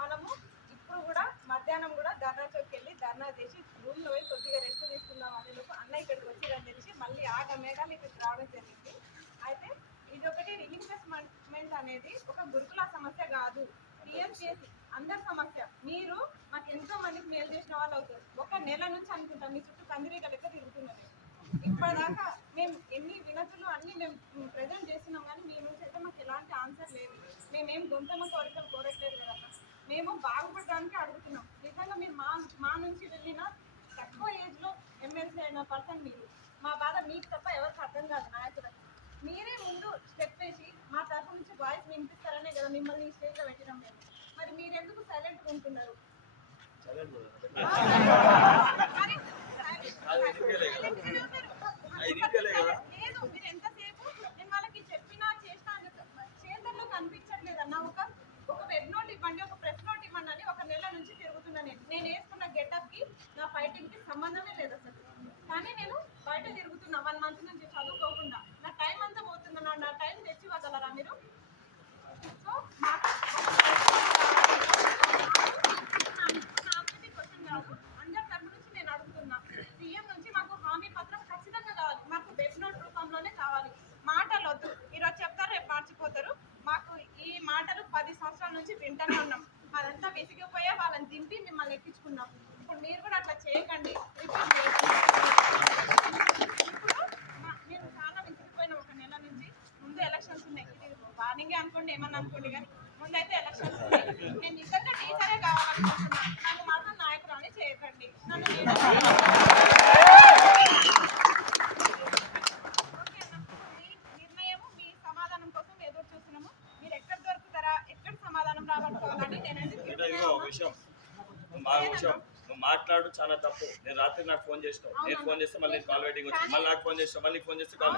మనము ఇప్పుడు కూడా మధ్యాహ్నం కూడా ధర్నా చౌక్ వెళ్ళి ధర్నా చేసి రూమ్లో పోయి కొద్దిగా రెస్ట్ తీసుకుందాం అనే లోపు అన్న ఇక్కడికి వచ్చిందని తెలిసి మళ్ళీ ఆట మేఘాలు ఇక్కడికి రావడం జరిగింది. అయితే ఇది ఒకటి రీఇన్వెస్ట్మెంట్ అనేది ఒక గురుకుల సమస్య కాదు. టీఎస్పీఎస్సీ అందరి సమస్య. మీరు మాకు ఎంతో మందికి మేలు చేసిన వాళ్ళు అవుతారు. ఒక నెల నుంచి అనుకుంటాం మీ చుట్టూ కందిరీగ లెక్క తిరుగుతున్నారు ఇప్పటిదాకా మేము ఎన్ని వినతులు అన్ని మేము ప్రజెంట్ చేస్తున్నాం కానీ మీ నుంచి అయితే మాకు ఎలాంటి ఆన్సర్ లేదు. మేమేం గొంతమ్మ కోరికలు కోరట్లేదు కదా. మేము బాగుపడడానికి అడుగుతున్నాం. నిజంగా మీరు మా మా నుంచి వెళ్ళిన తక్కువ ఏజ్లో ఎమ్మెల్సీ అయిన పర్సన్ మీరు. మా బాధ మీకు తప్ప ఎవరికి అర్థం కాదు నాయకులకు. మీరే ముందు స్టెప్ వేసి మా తరఫు నుంచి వాయిస్ వినిపిస్తారనే కదా మిమ్మల్ని ఈ స్టేజ్లో పెట్టినాం మేము. మరి మీరు ఎందుకు సైలెంట్ ఉంటున్నారు మరి silent గానే ఉన్నారు. లేదు మీరు ఎంతసేపు నేను వాళ్ళకి చెప్పినా చేసినా అని చెప్ప- చేతల్లో కనిపించట్లేదు అన్న ఒక ఒక వెబ్ నోట్ ఇవ్వండి ఒక ప్రెస్ నోట్ ఇవ్వండి అని ఒక నెల నుంచి తిరుగుతున్నా నేను నేను వేసుకున్న గెటప్కి నా ఫైటింగ్కి సంబంధమే లేదు అసలు. కానీ నేను బయట తిరుగుతున్నా వన్ మంత్ నుంచి చదువుకోకుండా. నా టైం అంతా పోతుంది? నా టైం తెచ్చి ఇవ్వగలరా మీరు? సో మాకు క్వశ్చన్ కాదు అందరి తరపు నుంచి నేను అడుగుతున్నా సీఎం నుంచి మాకు హామీ పత్రం ఖచ్చితంగా కావాలి. మాకు బెడ్ నోట్ రూపంలోనే కావాలి. మాటలు వద్దు. ఈరోజు చెప్తారు రేపు మర్చిపోతారు. మాకు ఈ మాటలు పది సంవత్సరాల నుంచి వింటూనే ఉన్నాం. అదంతా విసిగిపోయే వాళ్ళని దింపి మిమ్మల్ని ఎక్కించుకున్నాం ఇప్పుడు మీరు కూడా అట్లా చేయకండి రిపీట్ చేయకండి ఇప్పుడు మా- మేము చాలా విసిగిపోయిన ఒక నెల నుంచి ముందు ఎలక్షన్స్ ఉన్నాయి ఇది వార్నింగే అనుకోండి ఏమన్నా అనుకోండి కానీ ముందైతే ఎలక్షన్స్ నేను నిజంగా టీచరే కావాలనుకుంటున్నాను నన్ను మాత్రం నాయకురాని చేయకండి. నన్ను నేను- అన్న. మీ సమాధానం కోసం ఎదురు చూస్తున్నాము. మీరు ఎక్కడ దొరుకుతారా ఎక్కడ సమాధానం రాబట్టుకోవాలని నువ్వు మాట్లాడు చాలా తప్పు. నేను రాత్రి నాకు ఫోన్ చేసినావు. నేను ఫోన్ చేస్తే మళ్ళీ కాల్ వెయిటింగ్ వచ్చింది మళ్ళీ నాకు ఫోన్ చేస్తావు మళ్ళీ ఫోన్ చేస్తే కాల్?